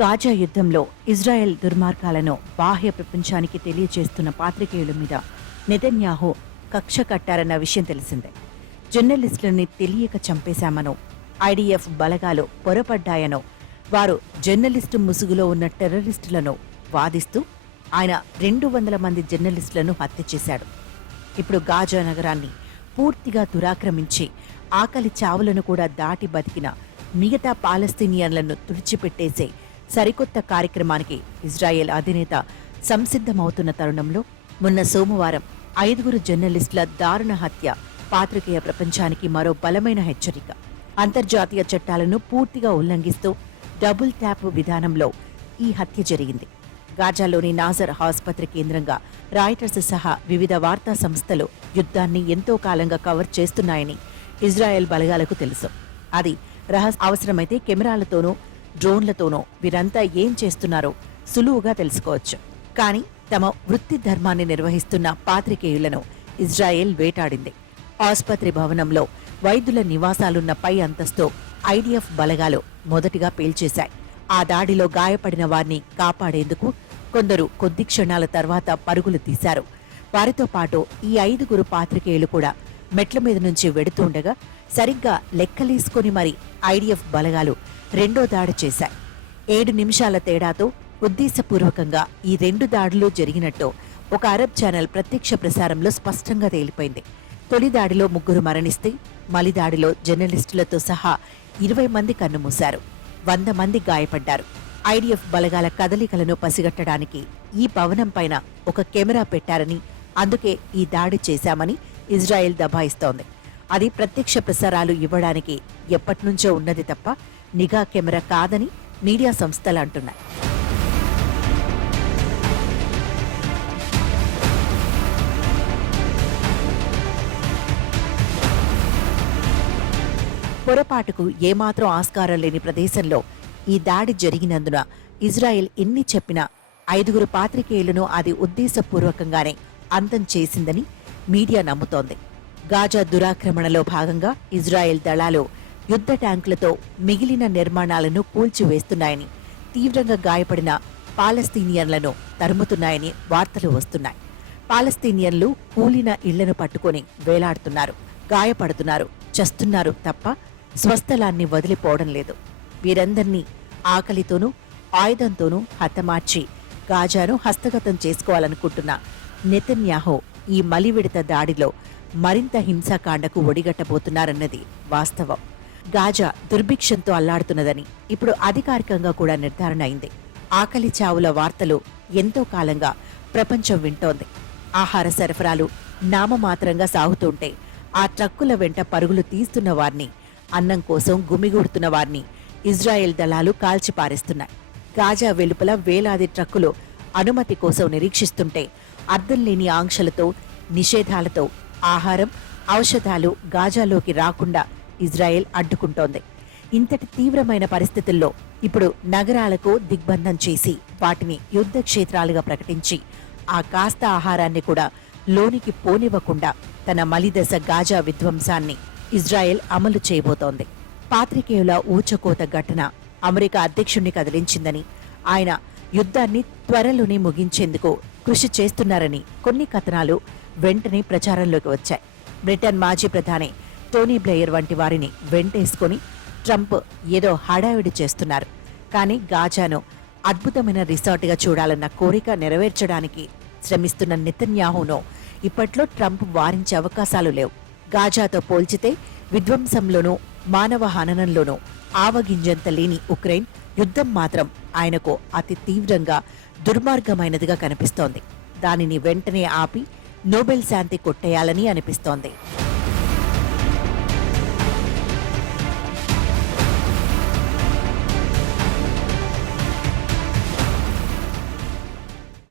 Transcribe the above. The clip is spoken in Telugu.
గాజా యుద్ధంలో ఇజ్రాయెల్ దుర్మార్గాలను బాహ్య ప్రపంచానికి తెలియజేస్తున్న పాత్రికేయుల మీద నెతన్యాహు కక్ష కట్టారన్న విషయం తెలిసిందే. జర్నలిస్టులని తెలియక చంపేశామనో, ఐడిఎఫ్ బలగాలు పొరపడ్డాయనో, వారు జర్నలిస్టు ముసుగులో ఉన్న టెర్రరిస్టులను వాదిస్తూ ఆయన 200 మంది జర్నలిస్టులను హత్య చేశాడు. ఇప్పుడు గాజా నగరాన్ని పూర్తిగా దురాక్రమించి ఆకలి చావులను కూడా దాటి బతికిన మిగతా పాలస్తీనియన్లను తుడిచిపెట్టేసే సరికొత్త కార్యక్రమానికి ఇజ్రాయెల్ అధినేత సంసిద్ధమవుతున్న తరుణంలో మొన్న సోమవారం 5 జర్నలిస్టుల దారుణ హత్య పాత్రికేయ ప్రపంచానికి మరో బలమైన హెచ్చరిక. అంతర్జాతీయ చట్టాలను పూర్తిగా ఉల్లంఘిస్తూ డబుల్ ట్యాప్ విధానంలో ఈ హత్య జరిగింది. గాజాలోని నాజర్ ఆసుపత్రి కేంద్రంగా రాయిటర్స్ సహా వివిధ వార్తా సంస్థలు యుద్ధాన్ని ఎంతో కాలంగా కవర్ చేస్తున్నాయని ఇజ్రాయెల్ బలగాలకు తెలుసు. అది అవసరమైతే కెమెరాలతోనూ డ్రోన్లతోనో వీరంతా ఏం చేస్తున్నారో సులువుగా తెలుసుకోవచ్చు. కానీ తమ వృత్తి ధర్మాన్ని నిర్వహిస్తున్న పాత్రికేయులను ఇజ్రాయెల్ వేటాడింది. ఆసుపత్రి భవనంలో వైద్యుల నివాసాలున్న పై అంతస్తు ఐడిఎఫ్ బలగాలు మొదటిగా పేల్చేశాయి. ఆ దాడిలో గాయపడిన వారిని కాపాడేందుకు కొందరు కొద్ది క్షణాల తర్వాత పరుగులు తీశారు. వారితో పాటు ఈ 5 పాత్రికేయులు కూడా మెట్ల మీద నుంచి వెడుతుండగా సరిగ్గా లెక్కలేసుకుని మరి ఐడిఎఫ్ బలగాలు రెండో దాడి చేశాయి. 7 నిమిషాల తేడాతో ఉద్దేశపూర్వకంగా ఈ 2 దాడులు జరిగినట్టు ఒక అరబ్ ఛానల్ ప్రత్యక్ష ప్రసారంలో స్పష్టంగా తేలిపోయింది. తొలి దాడిలో 3 మరణిస్తే మలి దాడిలో జర్నలిస్టులతో సహా 20 మంది కన్నుమూశారు. 100 మంది గాయపడ్డారు. ఐడిఎఫ్ బలగాల కదలికలను పసిగట్టడానికి ఈ భవనం పైన ఒక కెమెరా పెట్టారని, అందుకే ఈ దాడి చేశామని ఇజ్రాయెల్ దబాయిస్తోంది. అది ప్రత్యక్ష ప్రసారాలు ఇవ్వడానికి ఎప్పటినుంచో ఉన్నది తప్ప నిఘా కెమెరా కాదని మీడియా సంస్థలు అంటున్నాయి. పొరపాటుకు ఏమాత్రం ఆస్కారం లేని ప్రదేశంలో ఈ దాడి జరిగినందున ఇజ్రాయెల్ ఎన్ని చెప్పినా 5 పాత్రికేయులను అది ఉద్దేశపూర్వకంగానే అంతం చేసిందని మీడియా నమ్ముతోంది. గాజా దురాక్రమణలో భాగంగా ఇజ్రాయెల్ దళాలు యుద్ధ ట్యాంకులతో మిగిలిన నిర్మాణాలను కూల్చివేస్తున్నాయని, తీవ్రంగా గాయపడిన పాలస్తీనియన్లను తరుముతున్నాయని వార్తలు వస్తున్నాయి. పాలస్తీనియన్లు కూలిన ఇళ్లను పట్టుకుని వేలాడుతున్నారు, గాయపడుతున్నారు, చస్తున్నారు తప్ప స్వస్థలాన్ని వదిలిపోవడం లేదు. వీరందర్నీ ఆకలితోనూ ఆయుధంతోనూ హతమార్చి గాజాను హస్తగతం చేసుకోవాలనుకుంటున్న నెతన్యాహు ఈ మలివిడత దాడిలో మరింత హింసాకాండకు ఒడిగట్టబోతున్నారన్నది వాస్తవం. గాజా దుర్భిక్షంతో అల్లాడుతున్నదని ఇప్పుడు అధికారికంగా కూడా నిర్ధారణ అయింది. ఆకలి చావుల వార్తలు ఎంతో కాలంగా ప్రపంచం వింటోంది. ఆహార సరఫరాలు నామమాత్రంగా సాగుతుంటే ఆ ట్రక్కుల వెంట పరుగులు తీస్తున్న వారిని, అన్నం కోసం గుమిగూడుతున్న వారిని ఇజ్రాయెల్ దళాలు కాల్చిపారేస్తున్నాయి. గాజా వెలుపల వేలాది ట్రక్కులు అనుమతి కోసం నిరీక్షిస్తుంటే అర్థం లేని ఆంక్షలతో, నిషేధాలతో ఆహారం, ఔషధాలు గాజాలోకి రాకుండా ఇజ్రాయెల్ అడ్డుకుంటోంది. ఇంతటి తీవ్రమైన పరిస్థితుల్లో ఇప్పుడు నగరాలకు దిగ్బంధం చేసి వాటిని యుద్ధ క్షేత్రాలుగా ప్రకటించి ఆ కాస్త ఆహారాన్ని కూడా లోనికి పోనివ్వకుండా తన మలిదశ గాజా విధ్వంసాన్ని ఇజ్రాయెల్ అమలు చేయబోతోంది. పాత్రికేయుల ఊచకోత ఘటన అమెరికా అధ్యక్షుణ్ణి కదిలించిందని, ఆయన యుద్ధాన్ని త్వరలోనే ముగించేందుకు కృషి చేస్తున్నారని కొన్ని కథనాలు వెంటనే ప్రచారంలోకి వచ్చాయి. బ్రిటన్ మాజీ ప్రధాని టోనీ బ్లెయిర్ వంటి వారిని వెంటేసుకుని ట్రంప్ ఏదో హడావిడి చేస్తున్నారు. కానీ గాజాను అద్భుతమైన రిసార్ట్గా చూడాలన్న కోరిక నెరవేర్చడానికి శ్రమిస్తున్న నెతన్యాహును ఇప్పట్లో ట్రంప్ వారించే అవకాశాలు లేవు. గాజాతో పోల్చితే విధ్వంసంలోనూ మానవ హననంలోనూ ఆవగింజంత లేని ఉక్రెయిన్ యుద్ధం మాత్రం ఆయనకు అతి తీవ్రంగా దుర్మార్గమైనదిగా కనిపిస్తోంది. దానిని వెంటనే ఆపి నోబెల్ శాంతి కొట్టేయాలని అనిపిస్తోంది.